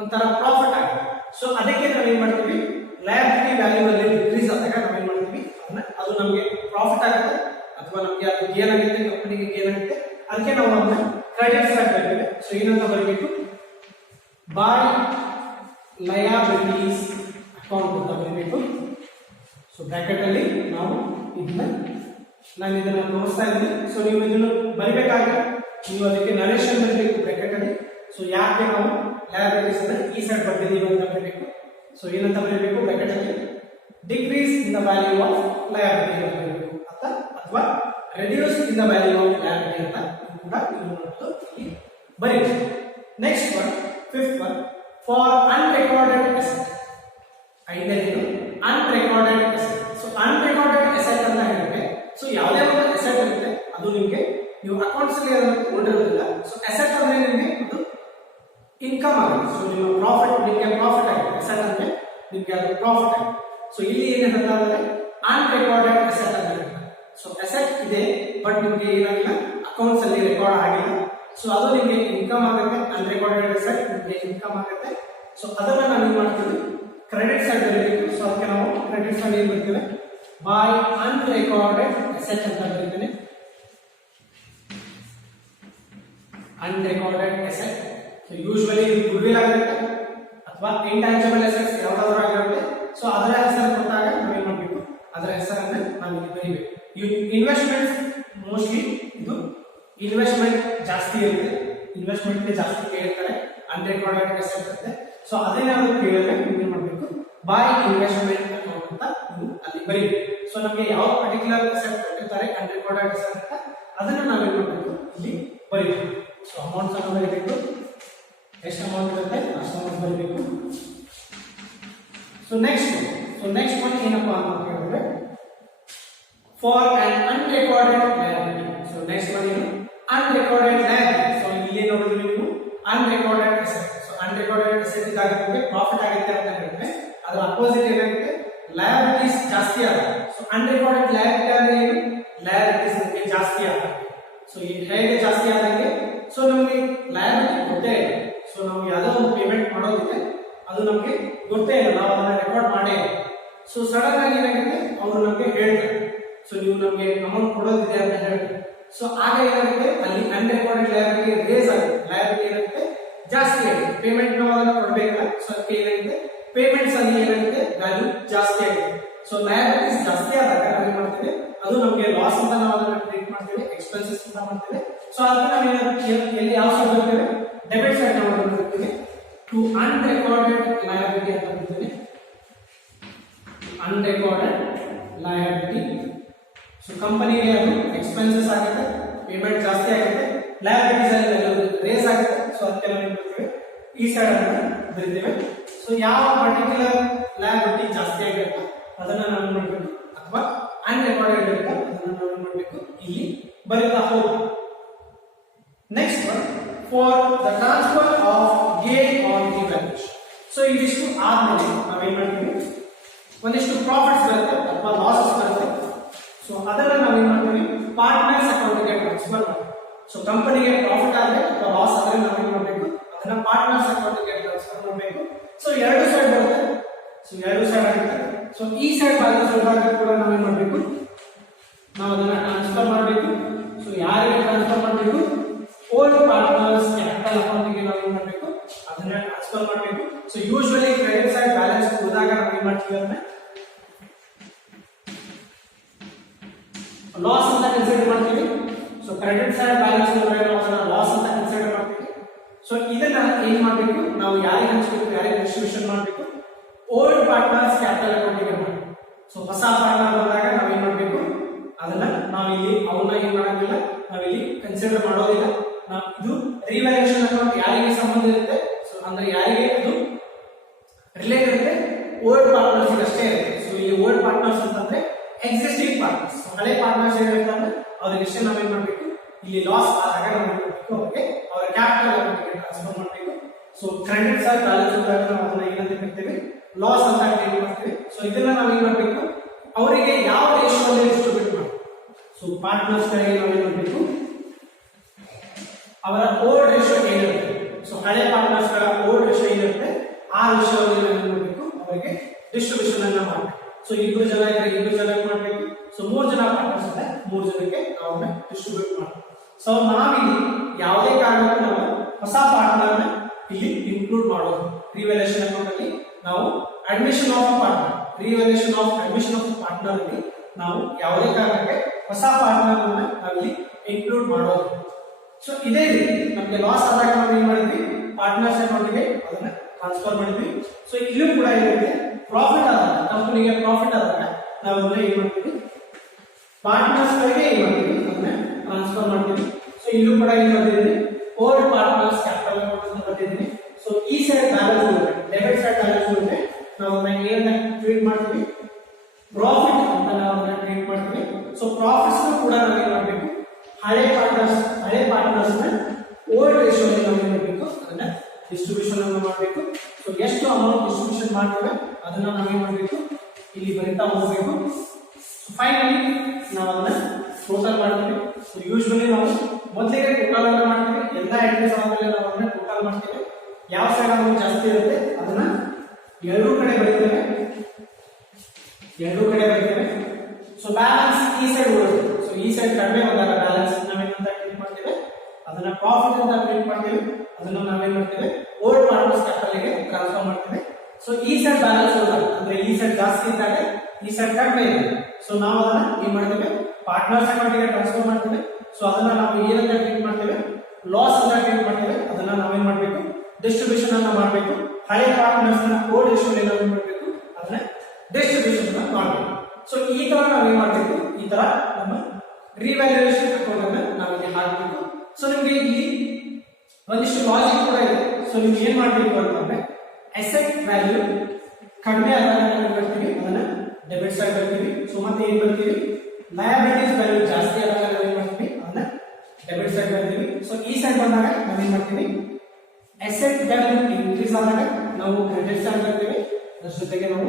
ಒಂಥರ ಪ್ರಾಫಿಟ್ ಆಗುತ್ತೆ. ಸೊ ಅದಕ್ಕೆ ನಾವು ಏನ್ ಮಾಡ್ತೀವಿ, ಲಯಬಿಲಿಟಿ ವ್ಯಾಲ್ಯೂ ಅಲ್ಲಿ ಡಿಕ್ರೀಸ್ ಆದಾಗ ನಾವು ಏನ್ ಮಾಡ್ತೀವಿ, ಅದು ನಮಗೆ ಪ್ರಾಫಿಟ್ ಆಗುತ್ತೆ ಅಥವಾ ನಮಗೆ ಅದು ಗೇನ್ ಆಗುತ್ತೆ, ಕಂಪನಿಗೆ ಗೇನ್ ಆಗುತ್ತೆ. ಅದಕ್ಕೆ ನಾವು ಅದನ್ನ ಕ್ರೆಡಿಟ್ ಸೈಡ್ ಬರೀತೀವಿ. ಸೊ ಏನಂತ ಬರೀಬೇಕು, ಬೈ ಲಯಬಿಲಿಟೀಸ್ ಅಕೌಂಟ್ ಅಂತ ಬರೀಬೇಕು. ಸೊ ಬ್ರಾಕೆಟ್ ಅಲ್ಲಿ ನಾವು ನಾನು ಇದನ್ನ ತೋರಿಸ್ತಾ ಇದ್ದೀನಿ. ಸೊ ನೀವು ಇದನ್ನು ಬರಿಬೇಕಾದ್ರೆ ನೀವು ಅದಕ್ಕೆ ನರೇಶನ್ ಬರಬೇಕು ಬ್ರಾಕೆಟ್ ಅಲ್ಲಿ. ಸೊ ಯಾಕೆ ನಾವು ಲಯಬಿಲಿಟೀಸ್ ಅನ್ನ ಈ ಸೈಡ್ ಬರ್ತಿದೀವಿ ಅಂತ ಬರಬೇಕು. ಸೊ ಏನಂತ ಬರಬೇಕು ಬ್ರಾಕೆಟ್ ಅಲ್ಲಿ, decrease in the value of liability ಅಂತ ಬರಬೇಕು ಅಥವಾ reduce in the value of liability ಅಂತ ಕೂಡ ಇಲ್ಲಿ ಬರೀಬೇಕು. Next one, fifth one, for unrecorded asset. ಐದನೇದು unrecorded asset. So unrecorded asset ಅಂತ ಹೇಳಿದ್ರೆ, ಸೊ ಯಾವುದೇ ಒಂದು ಅಸೆಟ್ ಇರುತ್ತೆ ಅದು ನಿಮಗೆ ನೀವು ಅಕೌಂಟ್ಸ್ ಅಲ್ಲಿ ಅದನ್ನು ತಗೊಂಡಿರೋದಿಲ್ಲ. ಸೊ ಅಸೆಟ್ ಅಂದ್ರೆ ನಿಮಗೆ ಅದು ಇನ್ಕಮ್ ಆಗುತ್ತೆ. ಸೊ ನಿಮ್ಮ ಪ್ರಾಫಿಟ್, ನಿಮಗೆ ಪ್ರಾಫಿಟ್ ಆಗುತ್ತೆ. ಅಸೆಟ್ ಅಂದ್ರೆ ನಿಮಗೆ ಅದು ಪ್ರಾಫಿಟ್ ಆಗುತ್ತೆ. ಸೊ ಇಲ್ಲಿ ಏನು ಹೇಳ್ತಾ ಇದ್ದಾರೆ, ಅನ್ರೆಕಾರ್ಡೆಡ್ ಅಸೆಟ್ ಅಂತ ಹೇಳ್ತಾರೆ. ಸೊ ಅಸೆಟ್ ಇದೆ ಬಟ್ ನಿಮಗೆ ಏನಾಗಿಲ್ಲ, ಅಕೌಂಟ್ಸ್ ಅಲ್ಲಿ ರೆಕಾರ್ಡ್ ಆಗಿಲ್ಲ. ಸೊ ಅದು ನಿಮಗೆ ಇನ್ಕಮ್ ಆಗುತ್ತೆ. ಅನ್ರೆಕಾರ್ಡೆಡ್ ಅಸೆಟ್ ನಿಮಗೆ ಇನ್ಕಮ್ ಆಗುತ್ತೆ. ಸೊ ಅದನ್ನ ನಾವು ಏನ್ ಮಾಡ್ತೀವಿ, ಕ್ರೆಡಿಟ್ ಸೈಡ್ ಬರೀಬೇಕು. ಸೊ ಅದಕ್ಕೆ ನಾವು ಕ್ರೆಡಿಟ್ ಸೈಡ್ ಏನ್ ಬರ್ತೀವಿ, ಬೈ ಅನ್ರೆಕಾರ್ಡೆಡ್ ಅಸೆಟ್ ಅಂತ ಬರೀತೇನೆ. ಅನ್ರೆಕಾರ್ಡೆಡ್ ಅಸೆಟ್ ಯೂಶುವಲಿ ಗುಡ್ವಿಲ್ ಆಗಿರುತ್ತೆ ಅಥವಾ ಇಂಟ್ಯಾಂಜಿಬಲ್ ಅಸೆಟ್ಸ್ ಯಾವ್ದಾದ್ರು ಆಗಿರುತ್ತೆ. ಸೊ ಅದರ ಹೆಸರು ಕೊಟ್ಟಾಗ ನಾವೇನ್ ಮಾಡಬೇಕು, ಅದರ ಹೆಸರನ್ನ ನಾವು ಇಲ್ಲಿ ಬರೀಬೇಕು. ಇನ್ವೆಸ್ಟ್ಮೆಂಟ್ಸ್ ಮೋಸ್ಟ್ಲಿ ಇದು ಇನ್ವೆಸ್ಟ್ಮೆಂಟ್ ಜಾಸ್ತಿ ಇರುತ್ತೆ, ಇನ್ವೆಸ್ಟ್ಮೆಂಟ್ ಜಾಸ್ತಿ ಕೇಳ್ತಾರೆ, ಅನ್ರೆಕಾರ್ಡೆಡ್ ಅಸೆಟ್ ಇರುತ್ತೆ. ಸೊ ಅದೇನಾದ್ರು ಕೇಳಿದ್ರೆ ಏನ್ ಮಾಡಬೇಕು, ಬೈ ಇನ್ವೆಸ್ಟ್ಮೆಂಟ್ ಅಕೌಂಟ್ ಅಂತ ನೀವು ಅಲ್ಲಿ ಬರೀಬೇಕು. ಸೊ ನಮಗೆ ಯಾವ ಪರ್ಟಿಕ್ಯುಲರ್ ಅಸೆಟ್ ಕೊಟ್ಟಿರ್ತಾರೆ ಅನ್ರೆಕಾರ್ಡೆಡ್ ಅಸೆಟ್ ಅಂತ ಅದನ್ನ ನಾವೇನ್ ಮಾಡಬೇಕು ಇಲ್ಲಿ ಬರೀಬೇಕು. ಸೊ ಅಮೌಂಟ್ಸ್ ಅನ್ನು ಬರೀಬೇಕು, ಎಷ್ಟು ಅಮೌಂಟ್ ಇರುತ್ತೆ ಅಷ್ಟು ಅಮೌಂಟ್ ಬರೀಬೇಕು. ಸೊ ನೆಕ್ಸ್ಟ್ ಒನ್ ಏನಪ್ಪಾ ಅಂತ ಹೇಳಿದ್ರೆ for on ಅನ್ರೆಕಾರ್ಡೆಡ್ liability. So next one ಏನು ಅನ್ರೆಕಾರ್ಡೆಡ್ ಲಯಬಿಲಿಟಿ. ಸೊ ಇಲ್ಲಿ ಏನು ನೋಡಿದ್ವಿ ನೀವು ಅನ್ರೆಕಾರ್ಡೆಡ್ ಅಸೆಟ್. ಸೊ ಅನ್ರೆಕಾರ್ಡೆಡ್ ಅಸೆಟ್ ಇದ್ದಾಗ ನಮಗೆ ಪ್ರಾಫಿಟ್ ಆಗುತ್ತೆ ಅಂತ ಹೇಳಿದ್ರೆ ಅದರ ಅಪೋಸಿಟ್ ಏನಾಗುತ್ತೆ, ಲಯಬಿಲಿಟೀಸ್ ಜಾಸ್ತಿ ಆಗುತ್ತೆ. ಸೊ ಅನ್ರೆಕಾರ್ಡೆಡ್ ಲಯಬಿಲಿಟಿ ಅಂದ್ರೆ ಏನು, ಲಯಬಿಲಿಟೀಸ್ ನಮಗೆ ಜಾಸ್ತಿ ಆಗುತ್ತೆ. ಸೊ ಹೇಗೆ ಜಾಸ್ತಿ ಆದಂಗೆ, ಸೊ ನಮಗೆ ಲಯಬಿಲಿಟಿ ಗೊತ್ತೇ ಇಲ್ಲ. ಸೊ ನಾವು ಯಾವುದೋ ಒಂದು ಪೇಮೆಂಟ್ ಮಾಡೋದಿದೆ ಅದು ನಮಗೆ ಗೊತ್ತೇ ಇಲ್ಲ, ನಾವು ಅದನ್ನ ರೆಕಾರ್ಡ್ ಮಾಡೇ. ಸೊ ಸಡನ್ ಆಗಿ ಏನಾಗುತ್ತೆ, ಅವರು ನಮಗೆ ಹೇಳ್ತಾರೆ ಸೊ ನೀವು ನಮಗೆ ಅಮೌಂಟ್ ಕೊಡೋದಿದೆ ಅಂತ ಹೇಳ್ತಾರೆ. ಸೊ ಆಗ ಏನಾಗುತ್ತೆ, ಅಲ್ಲಿ ಅನ್ರೆಕಾರ್ಡೆಡ್ ಲಯಬಿಲಿಟಿ ರೇಸ್ ಆಗುತ್ತೆ, ಲಯಬಿಲಿಟಿ ಏನಾಗುತ್ತೆ ಜಾಸ್ತಿ ಆಗುತ್ತೆ. ಪೇಮೆಂಟ್ ನಾವು ಅದನ್ನ ಕೊಡ್ಬೇಕಲ್ಲ, ಸೊ ಅದಕ್ಕೆ ಏನಾಗುತ್ತೆ ಪೇಮೆಂಟ್ಸ್ ಅಲ್ಲಿ ಏನಾಗುತ್ತೆ ವ್ಯಾಲ್ಯೂ ಜಾಸ್ತಿ ಆಗುತ್ತೆ. ಸೊ ಲಯಬಿಲಿಟೀಸ್ ಜಾಸ್ತಿ ಆದಾಗ ನಾವು ಏನ್ ಮಾಡ್ತೇವೆ, ಅದು ನಮಗೆ ಲಾಸ್ ಅಂತ ನಾವು ಅದನ್ನ ಟ್ರೀಟ್ ಮಾಡ್ತೇವೆ, ಎಕ್ಸ್ಪೆನ್ಸಸ್ ಅಂತ ಮಾಡ್ತೇವೆ. ಸೊ ಅದನ್ನ ನಾವು ಎಲ್ಲಿ ಯಾವ ಸೈಡ್ ಬರ್ತೇವೆ, ಡೆಬಿಟ್ ಸೈಡ್ ನಾವು ಬರ್ತೇವೆ. ಟು ಅನ್ರೆಕಾರ್ಡೆಡ್ ಲಯಬಿಲಿಟಿ ಅಂತ ಬರ್ತೇವೆ, ಅನ್ರೆಕಾರ್ಡೆಡ್ ಲಯಬಿಲಿಟಿ. ಸೊ ಕಂಪನಿಗೆ ಅದು ಎಕ್ಸ್ಪೆನ್ಸಸ್ ಆಗುತ್ತೆ, ಪೇಮೆಂಟ್ ಜಾಸ್ತಿ ಆಗುತ್ತೆ, ಲಯಬಿಲಿಟೀಸ್ ಅಲ್ಲಿ ರೇಸ್ ಆಗುತ್ತೆ. ಸೊ ಅದಕ್ಕೆ ನಾವು ಏನ್ ಮಾಡ್ತೇವೆ, ಈ ಸೈಡ್ ಅನ್ನು ಬರೀತೇವೆ. ಸೊ ಯಾವ ಪರ್ಟಿಕ್ಯುಲರ್ ಲಯಬಿಲಿಟಿ ಜಾಸ್ತಿ ಆಗುತ್ತೆ ಅದನ್ನ ನಾವು ಮಾಡಬೇಕು, ಅಥವಾ ಅನ್ರೆಕಾರ್ಡೆಡ್ ಇರುತ್ತೆ ಅದನ್ನ ನಾವು ಮಾಡಬೇಕು, ಇಲ್ಲಿ ಬರೀತಾ ಹೋಗಿ. Next one for the transfer of gain on revaluation. So ಇದಿಷ್ಟು ಆದ್ಮೇಲೆ ನಾವೇನ್ ಮಾಡ್ತೀವಿ, ಒಂದಿಷ್ಟು ಪ್ರಾಫಿಟ್ಸ್ ಬರುತ್ತೆ ಅಥವಾ ಲಾಸಸ್ ಬರುತ್ತೆ. ಸೊ ಅದನ್ನ ನಾವೇನ್ ಮಾಡ್ತೀವಿ, ಪಾರ್ಟ್ನರ್ಸ್ ಅಕೌಂಟ್ಗೆ ಟ್ರಾನ್ಸ್ಫರ್ ಮಾಡ್ತೀವಿ. ಸೊ ಕಂಪನಿಗೆ ಪ್ರಾಫಿಟ್ ಆದ್ರೆ ಅಥವಾ ಲಾಸ್ ಆದ್ರೆ ನಾವೇನ್ ಮಾಡಬೇಕು, ಅದನ್ನ ಪಾರ್ಟ್ನರ್ಸ್ ಅಕೌಂಟ್ಗೆ ಟ್ರಾನ್ಸ್ಫರ್ ಮಾಡಬೇಕು. ಸೊ ಎರಡು ಸೈಡ್ ಬರುತ್ತೆ, ಸೊ ಎರಡು ಸೈಡ್ ಆಗುತ್ತೆ. ಸೊ ಈ ಸೈಡ್ ಬ್ಯಾಲೆನ್ಸ್ ಕೂಡ ನಾವೇನ್ ಮಾಡಬೇಕು, ನಾವು ಅದನ್ನ ಟ್ರಾನ್ಸ್ಫರ್ ಮಾಡಬೇಕು. ಸೊ ಯಾರಿಗೆ ಟ್ರಾನ್ಸ್ಫರ್ ಮಾಡಬೇಕು, ಓಲ್ಡ್ ಪಾರ್ಟ್ನರ್ಸ್ ಕ್ಯಾಪಿಟಲ್ ಅಕೌಂಟ್ಗೆ ನಾವೇನ್ ಮಾಡಬೇಕು, ಅದನ್ನ ಟ್ರಾನ್ಸ್ಫರ್ ಮಾಡಬೇಕು. So usually credit side balance ಹೋದಾಗ ನಾವೇನ್ ಮಾಡ್ತೀವಿ, ಅದನ್ನ ಲಾಸ್ ಅಂತ ಕನ್ಸಿಡರ್ ಮಾಡ್ತೀವಿ. ಸೊ ಕ್ರೆಡಿಟ್ ಸೈಡ್ ಬ್ಯಾಲೆನ್ಸ್ ಹೋದಾಗ ನಾವು ಅದನ್ನ ಲಾಸ್ ಅಂತ ಕನ್ಸಿಡರ್ ಮಾಡ್ತೀವಿ. ಸೊ ಇದನ್ನ ಏನ್ ಮಾಡಬೇಕು, ನಾವು ಯಾರಿಗೆ ಹಂಚಬೇಕು, ಯಾರಿಗೆ ಡಿಸ್ಟ್ರಿಬ್ಯೂಷನ್ ಮಾಡಬೇಕು, ಓಲ್ಡ್ ಪಾರ್ಟ್ನರ್ಸ್ ಕ್ಯಾಪಿಟಲ್ ಅಕೌಂಟ್ಗೆ ಮಾಡಬೇಕು. ಸೊ ಹೊಸ ಪಾರ್ಟ್ನರ್ ಬಂದಾಗ ನಾವೇನ್ ಮಾಡಬೇಕು, ಅದನ್ನ ನಾವಿಲ್ಲಿ ಅವನ್ನ ಏನ್ ಮಾಡೋದಿಲ್ಲ, ನಾವಿಲ್ಲಿ ಕನ್ಸಿಡರ್ ಮಾಡೋದಿಲ್ಲ. ಇದು ರಿವ್ಯಾಲ್ಯೂಯೇಷನ್ ಅಕೌಂಟ್ ಯಾರಿಗೆ ಸಂಬಂಧ ಇರುತ್ತೆ, ಸೊ ಅಂದ್ರೆ ಯಾರಿಗೆ ಅದು ರಿಲೇಟ್ ಇರುತ್ತೆ, ಓಲ್ಡ್ ಪಾರ್ಟ್ನರ್ಸ್ ಅಷ್ಟೇ ಇರುತ್ತೆ. ಸೊ ಇಲ್ಲಿ ಓಲ್ಡ್ ಪಾರ್ಟ್ನರ್ಸ್ ಅಂತಂದ್ರೆ ಎಕ್ಸಿಸ್ಟಿಂಗ್ ಪಾರ್ಟ್ನರ್ಸ್, ಹಳೆ ಪಾರ್ಟ್ನರ್ಸ್ ಏನಿರ್ತಾರೆ ಅವ್ರಿಗೆ ನಾವೇನ್ ಮಾಡಬೇಕು, ಇಲ್ಲಿ ಲಾಸ್ ಆದಾಗ ನಾವೇನ್ ಮಾಡಬೇಕು, ಅವ್ರಿಗೆ ಅವರ ಕ್ಯಾಪಿಟಲ್ ಅಕೌಂಟ್ಗೆ ಟ್ರಾನ್ಸ್ಫರ್ ಮಾಡಬೇಕು. ಸೊ ಕ್ರೆಡಿಟ್ ಸೈಡ್ ಬ್ಯಾಲೆನ್ಸ್ ಇದ್ದಾಗ ನಾವು ಅದನ್ನ ಏನಂತ ಕರಿತೇವೆ, ಲಾಸ್ ಅಂತ ಟ್ರೀಟ್ ಮಾಡ್ತೀವಿ. ಸೊ ಇದನ್ನ ನಾವು ಏನ್ ಮಾಡಬೇಕು, ಅವರಿಗೆ ಯಾವ ರೇಷಿಯೋದಲ್ಲಿ ಡಿಸ್ಟ್ರಿಬ್ಯೂಟ್ ಮಾಡಬೇಕು. ಸೊ ಪಾರ್ಟ್ನರ್ಸ್ ಗಳಿಗೆ ನಾವು ಏನ್ ಮಾಡಬೇಕು, ಅವರ ಓಲ್ಡ್ ರೇಷಿಯೋ ಏನಿರುತ್ತೆ, ಸೊ ಹಳೆ ಪಾರ್ಟ್ನರ್ಸ್ ಗಳ ಓಲ್ಡ್ ರೇಷಿಯೋ ಏನಿರುತ್ತೆ ಆ ರೇಷಿಯೋದಲ್ಲಿ ನಾವು ಏನ್ ಮಾಡಬೇಕು, ಅವರಿಗೆ ಡಿಸ್ಟ್ರಿಬ್ಯೂಷನ್ ಅನ್ನ ಮಾಡಬೇಕು. ಸೊ ಇಬ್ಬರು ಜನ ಇದ್ರೆ ಇಬ್ಬರು ಜನಕ್ಕೆ ಮಾಡಬೇಕು. ಸೊ 3 ಜನ ಪಾರ್ಟ್ನರ್ಸ್ ಇದ್ರೆ 3 ಜನಕ್ಕೆ ನಾವು ಡಿಸ್ಟ್ರಿಬ್ಯೂಟ್ ಮಾಡಬೇಕು. ಸೊ ನಾವಿಲ್ಲಿ ಯಾವುದೇ ಕಾರಣಕ್ಕೂ ನಾವು ಹೊಸ ಪಾರ್ಟ್ನರ್ ನ ಇಲ್ಲಿ ಇನ್ಕ್ಲೂಡ್ ಮಾಡೋದು. ರಿವ್ಯಾಲ್ಯೂಯೇಷನ್ ಅಕೌಂಟ್ ಅಲ್ಲಿ ನಾವು admission of partner, revaluation of admission of partner ಅಲ್ಲಿ ನಾವು ಯಾವುದೇ ಕಾರಣಕ್ಕೆ ಹೊಸ ಪಾರ್ಟ್ನರ್ ಅನ್ನ ನಾವಿಲ್ಲಿ ಇನ್ಕ್ಲೂಡ್ ಮಾಡೋದು. ಸೊ ಇದೇ ರೀತಿ ನಮಗೆ ಲಾಸ್ ಆದಾಗ ನಾವು ಏನ್ ಮಾಡಿದ್ವಿ, ಪಾರ್ಟ್ನರ್ಸ್ ಅಕೌಂಟ್ಗೆ ಅದನ್ನ ಟ್ರಾನ್ಸ್ಫರ್ ಮಾಡಿದ್ವಿ. ಸೊ ಇಲ್ಲೂ ಕೂಡ ಏನಿದೆ, ಪ್ರಾಫಿಟ್ ಆದಾಗ ಕಂಪನಿಗೆ ಪ್ರಾಫಿಟ್ ಆದಾಗ ನಾವು ಅದನ್ನ ಏನ್ ಮಾಡ್ತೀವಿ, ಪಾರ್ಟ್ನರ್ಸ್ ಗಳಿಗೆ ಏನ್ ಮಾಡ್ತೀವಿ, ಅದನ್ನ ಟ್ರಾನ್ಸ್ಫರ್ ಮಾಡ್ತೀವಿ. ಸೊ ಇಲ್ಲೂ ಕೂಡ ಏನ್ ಬರ್ತಿದ್ದೀನಿ, ಓಲ್ಡ್ ಪಾರ್ಟ್ನರ್ಸ್ ಕ್ಯಾಪಿಟಲ್ ಅಕೌಂಟ್ ಅಂತ ಬರ್ತಿದ್ದೀನಿ. ಸೊ ಈ ಸೈಡ್ ಬ್ಯಾಲೆನ್ಸ್ ಇರುತ್ತೆ, ಡೆಬಿಟ್ ಸೈಡ್ ಬ್ಯಾಲೆನ್ಸ್ ಇರುತ್ತೆ, ನಾವು ಅದನ್ನ ಏನನ್ನ ಟ್ರೀಟ್ ಮಾಡ್ತೀವಿ, ಪ್ರಾಫಿಟ್ ಅಂತ ನಾವು ಅದನ್ನ ಟ್ರೀಟ್ ಮಾಡ್ತೀವಿ. ಸೊ ಪ್ರಾಫಿಟ್ಸ್ ಕೂಡ ನಾವು ಏನ್ ಮಾಡಬೇಕು, ಹಳೆ ಪಾರ್ಟ್ನರ್ಸ್ ನ ಓಲ್ಡ್ ರೇಷಿಯೋ ನಾವು ಏನ್ ಮಾಡಬೇಕು, ಅದನ್ನ ಡಿಸ್ಟ್ರಿಬ್ಯೂಷನ್ ಅನ್ನು ಮಾಡಬೇಕು. ಸೊ ಎಷ್ಟು ಅಮೌಂಟ್ ಡಿಸ್ಟ್ರಿಬ್ಯೂಷನ್ ಮಾಡ್ತೇವೆ ಅದನ್ನ ನಾವೇನ್ ಮಾಡಬೇಕು, ಇಲ್ಲಿ ಬರಿತಾ ಹೋಗಬೇಕು. ಫೈನಲಿ ನಾವು ಅದನ್ನ ಟೋಟಲ್ ಮಾಡ್ತೀವಿ. ಸೊ ಯೂಶುವಲಿ ನಾವು ಮೊದಲಿಗೆ ಟೋಟಲ್ ಅನ್ನ ಮಾಡ್ತೀವಿ, ಎಲ್ಲ ಎಂಟ್ರೀಸ್ ಆದ್ಮೇಲೆ ನಾವು ಅದನ್ನ ಟೋಟಲ್ ಮಾಡ್ತೀವಿ. ಯಾವ ಸೈಡ್ ಅಮೌಂಟ್ ಜಾಸ್ತಿ ಇರುತ್ತೆ ಅದನ್ನ ಎರಡೂ ಕಡೆ ಬರೀತೇವೆ. ಅಸೆಟ್ ಕಡಿಮೆ ಬಂದಾಗ ಬ್ಯಾಲೆನ್ಸ್ ನಾವೇನಂತ ಟ್ರೀಟ್ ಮಾಡ್ತೇವೆ, ಅದನ್ನ ಪ್ರಾಫಿಟ್ ಅಂತ ಟ್ರೀಟ್ ಮಾಡ್ತೇವೆ. ಅದನ್ನ ನಾವೇನ್ ಮಾಡ್ತೇವೆ, ಓಲ್ಡ್ ಪಾರ್ಟ್ನರ್ಸ್ ಕ್ಯಾಪಿಟಲ್ ಗೆ ಟ್ರಾನ್ಸ್ಫರ್ ಮಾಡ್ತೇವೆ. ಸೊ ಈ ಸೈಡ್ ಬ್ಯಾಲೆನ್ಸ್ ಹೋದಾಗ ಅಂದ್ರೆ ಈ ಸೈಡ್ ಜಾಸ್ತಿ ಇದ್ದಾಗ ಈ ಸೈಡ್ ಕಡಿಮೆ ಇದೆ. ಸೊ ನಾವು ಅದನ್ನ ಏನ್ ಮಾಡ್ತೇವೆ, ಪಾರ್ಟ್ನರ್ಸ್ ಅಕೌಂಟ್ ಗೆ ಟ್ರಾನ್ಸ್ಫರ್ ಮಾಡ್ತೇವೆ. ಸೊ ಅದನ್ನ ನಾವು ಏನಂತ ಟ್ರೀಟ್ ಮಾಡ್ತೇವೆ, ಲಾಸ್ ಅಂತ ಟ್ರೀಟ್ ಮಾಡ್ತೇವೆ. ಅದನ್ನ ನಾವೇನ್ ಮಾಡ್ಬೇಕು, ಡಿಸ್ಟ್ರಿಬ್ಯೂಷನ್ ಅನ್ನ ಮಾಡಬೇಕು. ಹಳೆ ಪಾರ್ಟ್ನರ್ಸ್ ನ ಓಲ್ಡ್ ಇಶ್ಯೂ ಏನಾದ್ರು ಮಾಡಬೇಕು, ಅದನ್ನ ಡಿಸ್ಟ್ರಿಬ್ಯೂಷನ್ ಅನ್ನ ಮಾಡಬೇಕು. ಸೊ ಈ ತರ ನಾವೇನ್ ಮಾಡ್ಬೇಕು, ಈ ತರ ನಮ್ಮ ರಿವ್ಯಾಲ್ಯೂಯೇಷನ್ ಅಕೌಂಟ್ ಅನ್ನ ನಾವಿಲ್ಲಿ ಹಾಕಬೇಕು. ಸೊ ನಿಮ್ಗೆ ಇಲ್ಲಿ ಒಂದಿಷ್ಟು ಲಾಜಿಕ್ ಕೂಡ ಇದೆ. ಸೊ ನೀವು ಏನ್ ಮಾಡ್ಬೇಕು ಅಂತಂದ್ರೆ, ಅಸೆಟ್ ವ್ಯಾಲ್ಯೂ ಕಡಿಮೆ ಆದಾಗ ನಾವು ಬರ್ತೀವಿ, ಅದನ್ನ ಡೆಬಿಟ್ ಸೈಡ್ ಬರ್ತೀವಿ. ಸೊ ಮತ್ತೆ ಏನ್ ಬರ್ತೀವಿ, ಲಯಬಿಲಿಟೀಸ್ ವ್ಯಾಲ್ಯೂ ಜಾಸ್ತಿ ಆದಾಗ ನಾವು ಏನ್ ಮಾಡ್ತೀವಿ, ಅದನ್ನ ಡೆಬಿಟ್ ಸೈಡ್ ಬರ್ತೀವಿ. ಸೊ ಈ ಸೈಡ್ ಬಂದಾಗ ನಾವೇನ್ ಮಾಡ್ತೀವಿ, ಅಸೆಟ್ ವ್ಯಾಲ್ಯೂ ಇನ್ಕ್ರೀಸ್ ಆದಾಗ ನಾವು ಕ್ರೆಡಿಟ್ ಸೈಡ್ ಬರ್ತೀವಿ. ಅದರ ಜೊತೆಗೆ ನಾವು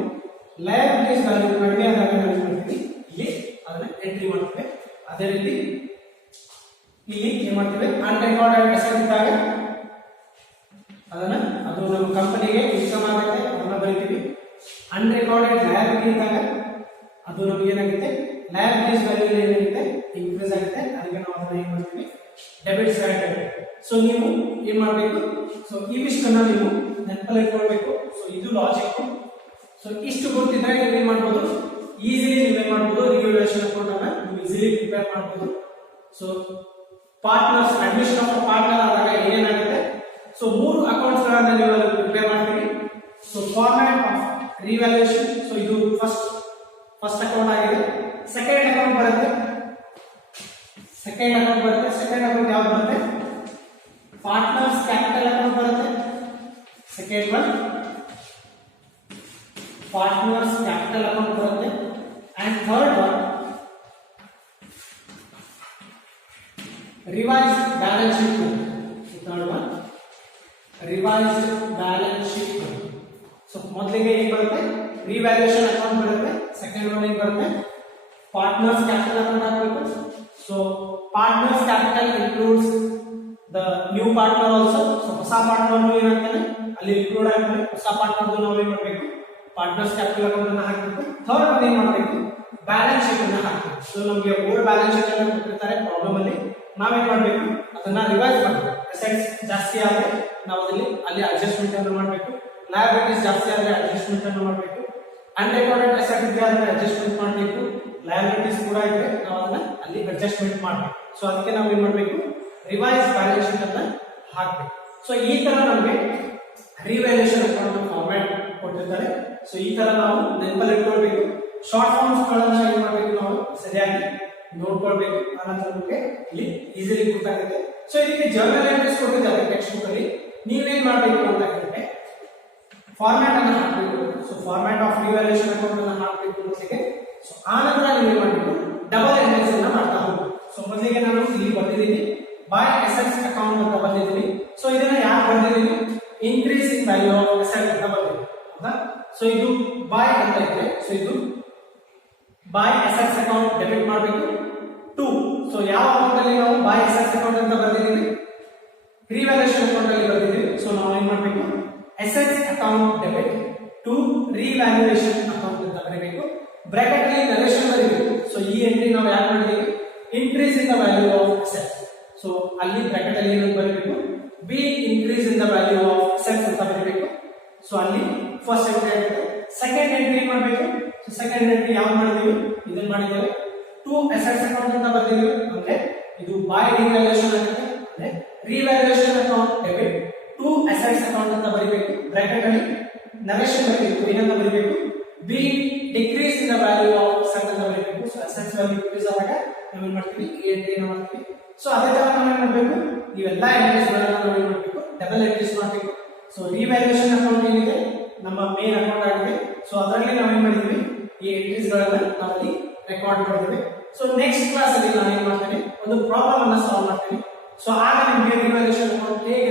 ಲಯಬಿಲಿಟೀಸ್ ವ್ಯಾಲ್ಯೂ ಕಡಿಮೆ ಆದಾಗ ನಾವು ಏನ್ ಮಾಡ್ತೀವಿ, ಇಲ್ಲಿ ಅದನ್ನ ಎಂಟ್ರಿ ಮಾಡ್ತೇವೆ. ಅದೇ ರೀತಿ ಇಲ್ಲಿ ಏನ್ ಮಾಡ್ತೇವೆ, ಅನ್ರೆಕಾರ್ಡೆಡ್ ಅಸೆಟ್ ಇದ್ದಾಗ ಅದನ್ನ ಅದು ನಮ್ಮ ಕಂಪನಿಗೆ ಇನ್ಕಮ್ ಆಗುತ್ತೆ, ಅದನ್ನ ಬರೀತೀವಿ. ಅನ್ರೆಕಾರ್ಡೆಡ್ ಲಯಬಿಲಿಟಿ ಇದ್ದಾಗ ಅದು ನಮಗೆ ಏನಾಗುತ್ತೆ, ಲಯಬಿಲಿಟೀಸ್ ವ್ಯಾಲ್ಯೂ ಏನಾಗುತ್ತೆ, ಇನ್ಕ್ರೀಸ್ ಆಗುತ್ತೆ. ಅದಕ್ಕೆ ನಾವು ಅದನ್ನ ಏನ್ ಮಾಡ್ತೀವಿ, ಡೆಬಿಟ್ ಸೈಡ್. ಸೊ ನೀವು ಏನ್ ಮಾಡಬೇಕು, ಸೊ ಇವಿಷ್ಟನ್ನ ನೀವು ನೆನಪಲ್ಲಿ ಇಟ್ಕೊಳ್ಬೇಕು. ಸೊ ಇದು ಲಾಜಿಕ್. ಸೊ ಇಷ್ಟು ಗೊತ್ತಿದ್ರೆ ನೀವು ಏನ್ ಮಾಡ್ಬೋದು, ಈಸಿಲಿ ನೀವೇನ್ ಮಾಡ್ಬೋದು, ರಿವ್ಯಾಲ್ಯೂಯೇಷನ್ ಅಕೌಂಟ್ ಅನ್ನ ನೀವು ಈಸಿಲಿ ಪ್ರಿಪೇರ್ ಮಾಡ್ಬೋದು. So partners admission of partner ಆದಾಗ ಏನಾಗುತ್ತೆ, ಸೊ 3 ಅಕೌಂಟ್ಸ್ ಗಳನ್ನ ನೀವು ಪ್ರಿಪೇರ್ ಮಾಡ್ತೀವಿ. So format of revaluation. So ಇದು ಫಸ್ಟ್ ಅಕೌಂಟ್ ಆಗಿದೆ. ಸೆಕೆಂಡ್ ಅಕೌಂಟ್ ಬರುತ್ತೆ. ಸೆಕೆಂಡ್ ಅಕೌಂಟ್ ಯಾವ್ದು ಬರುತ್ತೆ, ಪಾರ್ಟ್ನರ್ಸ್ ಕ್ಯಾಪಿಟಲ್ ಅಕೌಂಟ್ ಬರುತ್ತೆ. Second one partners capital account ಬರುತ್ತೆ. And third one revised balance sheet. Third one revised balance sheet. So ಮೊದಲಿಗೆ ಏನ್ ಬರುತ್ತೆ, ರಿವ್ಯಾಲ್ಯೂಯೇಷನ್ ಅಕೌಂಟ್ ಬರುತ್ತೆ. ಸೆಕೆಂಡ್ ಒನ್ ಏನ್ ಬರುತ್ತೆ, ಪಾರ್ಟ್ನರ್ಸ್ ಕ್ಯಾಪಿಟಲ್ ಅಕೌಂಟ್ ಹಾಕಬೇಕು. So partners capital includes the new partner also. So ಹೊಸ partner ಏನಾಗ್ತಾನೆ ಅಲ್ಲಿ ಇನ್ಕ್ಲೂಡ್ ಆಗ್ತಾನೆ. ಹೊಸ ಪಾರ್ಟ್ನರ್ ನಾವು ಏನ್ ಮಾಡಬೇಕು, ಪಾರ್ಟ್ನರ್ಸ್ ಕ್ಯಾಪಿಟಲ್ ಅಕೌಂಟ್ ಅನ್ನ ಹಾಕಬೇಕು. ಥರ್ಡ್ ಒನ್ ಏನ್ ಮಾಡಬೇಕು, ಬ್ಯಾಲೆನ್ಸ್ ಶೀಟ್ ಅನ್ನ ಹಾಕಬೇಕು. ಸೊ ನಮಗೆ ಓಲ್ಡ್ ಬ್ಯಾಲೆನ್ಸ್ ಶೀಟ್ ಅನ್ನು ಕೊಟ್ಟಿರ್ತಾರೆ ಪ್ರಾಬ್ಲಮ್ ಅಲ್ಲಿ, ನಾವೇನ್ ಮಾಡಬೇಕು, ಅದನ್ನ ರಿವೈಸ್ ಮಾಡಬೇಕು. ಅಸೆಟ್ಸ್ ಜಾಸ್ತಿ ಆದ್ರೆ ನಾವು ಅಲ್ಲಿ ಅಡ್ಜಸ್ಟ್ಮೆಂಟ್ ಅನ್ನು ಮಾಡಬೇಕು. ಲಯಬಿಲಿಟೀಸ್ ಜಾಸ್ತಿ ಆದ್ರೆ ಅಡ್ಜಸ್ಟ್ಮೆಂಟ್ ಅನ್ನು ಮಾಡಬೇಕು. ಅನ್ರೆಕಾರ್ಡೆಡ್ ಅಸೆಟ್ ಇದೆ ಅಂದ್ರೆ ಅಡ್ಜಸ್ಟ್ಮೆಂಟ್ ಮಾಡಬೇಕು. ಲಯಬಿಲಿಟೀಸ್ ಕೂಡ ಇದ್ರೆ ನಾವು ಅದನ್ನ ಅಲ್ಲಿ ಅಡ್ಜಸ್ಟ್ಮೆಂಟ್ ಮಾಡಬೇಕು. ಸೊ ಅದಕ್ಕೆ ನಾವು ಏನ್ ಮಾಡಬೇಕು, ರಿವೈಸ್ ಬ್ಯಾಲೆನ್ಸ್ ಶೀಟ್ ಅನ್ನ ಹಾಕಬೇಕು. ಸೊ ಈ ತರ ನಮಗೆ ರಿವ್ಯಾಲ್ಯೂಯೇಷನ್ ಅಕೌಂಟ್ ಫಾರ್ಮ್ಯಾಟ್ ಕೊಟ್ಟಿರ್ತಾರೆ. ಸೊ ಈ ತರ ನಾವು ನೆನಪಲ್ಲಿ ಇಟ್ಕೊಳ್ಬೇಕು. ಶಾರ್ಟ್ ಫಾರ್ಮ್ಸ್ ಗಳನ್ನ ಏನ್ ಮಾಡಬೇಕು, ನಾವು ಸರಿಯಾಗಿ ನೋಡ್ಕೊಳ್ಬೇಕು. ಆನಂತರ ನಮಗೆ ಇಲ್ಲಿ ಈಸಿಲಿ ಗೊತ್ತಾಗುತ್ತೆ. ಸೊ ಇದಕ್ಕೆ ಜರ್ನಲ್ ಎಂಟ್ರೀಸ್ ಕೊಟ್ಟಿದ್ದಾರೆ ಟೆಕ್ಸ್ಟ್ ಬುಕ್ ಅಲ್ಲಿ. ನೀವೇನ್ ಮಾಡಬೇಕು ಅಂತ ಹೇಳಿದ್ರೆ ಫಾರ್ಮ್ಯಾಟ್ ಅನ್ನು ಹಾಕಬೇಕು. So format of revaluation account ಅನ್ನು ಹಾಕಬೇಕು ಮೊದಲಿಗೆ. ಸೊ ಆನಂತರ ನೀವು ಏನ್ ಮಾಡಬೇಕು, ಡಬಲ್ ಎಂಟ್ರೀಸ್ ಅನ್ನ ಮಾಡ್ತಾ ಹೋಗಬೇಕು. ಸೊ ಮೊದಲಿಗೆ ನಾನು ಇಲ್ಲಿ ಬರ್ತಿದ್ದೀನಿ ಬೈ ಅಸೆಟ್ಸ್ ಅಕೌಂಟ್ ಅಂತ ಬರ್ತಿದ್ದೀನಿ. ಸೊ ಇದನ್ನ ಯಾಕೆ ಬರ್ತಿದ್ದೀನಿ, increase in value of asset ಅಂತ ಬರ್ತಿದ್ದೀನಿ. ಹೌದಾ? ಸೊ ಇದು ಬೈ ಅಂತ ಇದೆ. ಸೊ ಇದು ಬೈ ಅಸೆಟ್ಸ್ ಅಕೌಂಟ್ ಡೆಬಿಟ್ ಮಾಡಬೇಕು ಟು. ಸೊ ಯಾವ ಅಕೌಂಟ್ ಅಲ್ಲಿ ನಾವು ಬೈ ಅಸೆಟ್ಸ್ ಅಕೌಂಟ್ ಅಂತ ಬರ್ತಿದ್ದೀವಿ, ರಿವ್ಯಾಲ್ಯೂಯೇಷನ್ ಅಕೌಂಟ್ ಅಲ್ಲಿ ಬರ್ತಿದ್ದೀವಿ. ಸೊ ನಾವು ಏನ್ ಮಾಡಬೇಕು, assets account debit to revaluation account ಅಂತ ಬರೀಬೇಕು. ಬ್ರಾಕೆಟ್ ಅಲ್ಲಿ ನರೇಷನ್ ಬರೀಬೇಕು. ಸೊ ಈ ಎಂಟ್ರಿ ನಾವು ಯಾಕೆ ಮಾಡಿದೀವಿ, increase in the value of asset. So ಅಲ್ಲಿ ಬ್ರಾಕೆಟ್ ಅಲ್ಲಿ ಏನು ಬರೀಬೇಕು, B increase in the value of assets ಅಂತ ಬರೀಬೇಕು. ಸೊ ಅಲ್ಲಿ ಫಸ್ಟ್ ಎಂಟ್ರಿ ಆಗುತ್ತೆ. ಸೆಕೆಂಡ್ ಎಂಟ್ರಿ ಏನ್ ಮಾಡಬೇಕು, ಸೊ ಸೆಕೆಂಡ್ ಎಂಟ್ರಿ ಯಾವ್ದು ಮಾಡಿದೀವಿ, ಇದನ್ನ ಮಾಡಿದ್ದೇವೆ ಟು ಅಸೆಟ್ಸ್ ಅಕೌಂಟ್ ಅಂತ ಬರ್ತಿದೀವಿ. ಅಂದ್ರೆ ಇದು ಬೈ ರಿವ್ಯಾಲ್ಯೂಯೇಷನ್ ಆಗುತ್ತೆ. ಅಂದ್ರೆ revaluation account debit to assets account ಅಂತ ಬರೀಬೇಕು. ಬ್ರಾಕೆಟ್ ಅಲ್ಲಿ ನರೇಷನ್ ಬರೀಬೇಕು, ಏನಂತ ಬರೀಬೇಕು, be decrease in the value of asset ಅಂತ ಬರೀಬೇಕು. ಸೊ ಅಸೆಟ್ಸ್ ವ್ಯಾಲ್ಯೂ ಡಿಕ್ರೀಸ್ ಆದಾಗ ನಾವೇನ್ ಮಾಡ್ತೀವಿ, ಈ ಎಂಟ್ರಿನ ಮಾಡ್ತೀವಿ. ಸೊ ಅದೇ ತರ ನಾವೇನ್ ಮಾಡಬೇಕು, ಇವೆಲ್ಲ ಎಂಟ್ರೀಸ್ ಗಳನ್ನ ನಾವೇನ್ ಮಾಡಬೇಕು, ಡಬಲ್ ಎಂಟ್ರೀಸ್ ಮಾಡಬೇಕು. ಸೊ ರಿವ್ಯಾಲ್ಯೂಯೇಷನ್ ಅಕೌಂಟ್ ಏನಿದೆ ನಮ್ಮ ಮೇನ್ ಅಕೌಂಟ್ ಆಗಿದೆ. ಸೊ ಅದರಲ್ಲಿ ನಾವೇನ್ ಮಾಡಿದ್ವಿ, ಈ ಎಂಟ್ರೀಸ್ ಗಳನ್ನ ನಾವಲ್ಲಿ ರೆಕಾರ್ಡ್ ಮಾಡಿದ್ವಿ. ಸೊ ನೆಕ್ಸ್ಟ್ ಕ್ಲಾಸ್ ಅಲ್ಲಿ ನಾನು ಏನ್ ಮಾಡ್ತೇನೆ, ಒಂದು ಪ್ರಾಬ್ಲಮ್ ಅನ್ನ ಸಾಲ್ವ್ ಮಾಡ್ತೀನಿ. ಸೊ ಆಗ ನಿಮಗೆ ರಿವ್ಯಾಲ್ಯೂಯೇಷನ್ ಅಕೌಂಟ್ ಹೇಗೆ